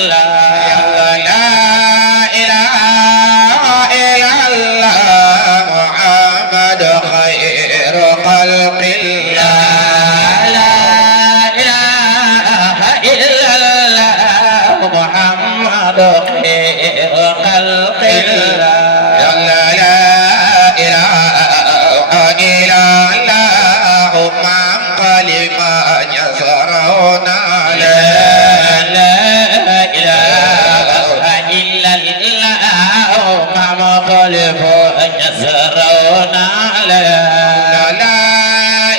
الله لا إله إلا الله محمد خير خلق الله لا إله إلا الله محمد خير خلق الله لا إله إلا الله من قلب يسرون لا إلا الله ما قلب يسرون لا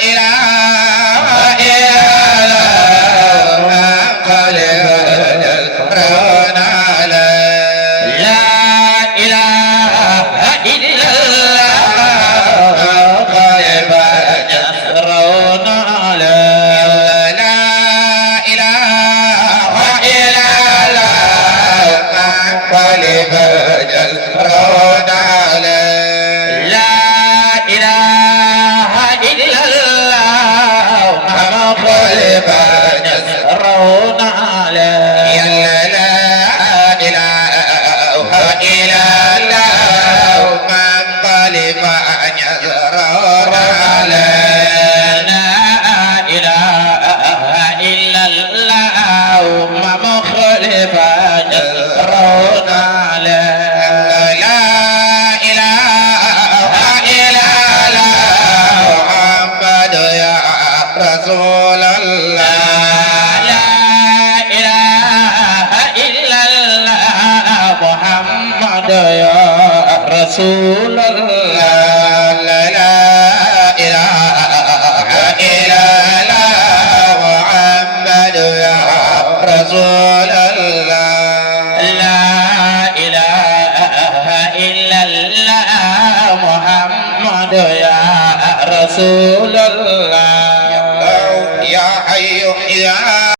إله إلا الله ما قلب يسرون لا إله إلا الله قلب يسرون لا إله إلا الله قلب يسرون على لا إله إلا الله ما قلب يسرون على لا إله إلا الله من قلب يسرون على لا إله إلا الله ما مخلف يسرون على لا إله إلا الله محمد يا رسول الله لا إله إلا الله محمد يا رسول الله لا إله إلا الله محمد يا رسول الله لا إله إلا الله محمد يا رسول الله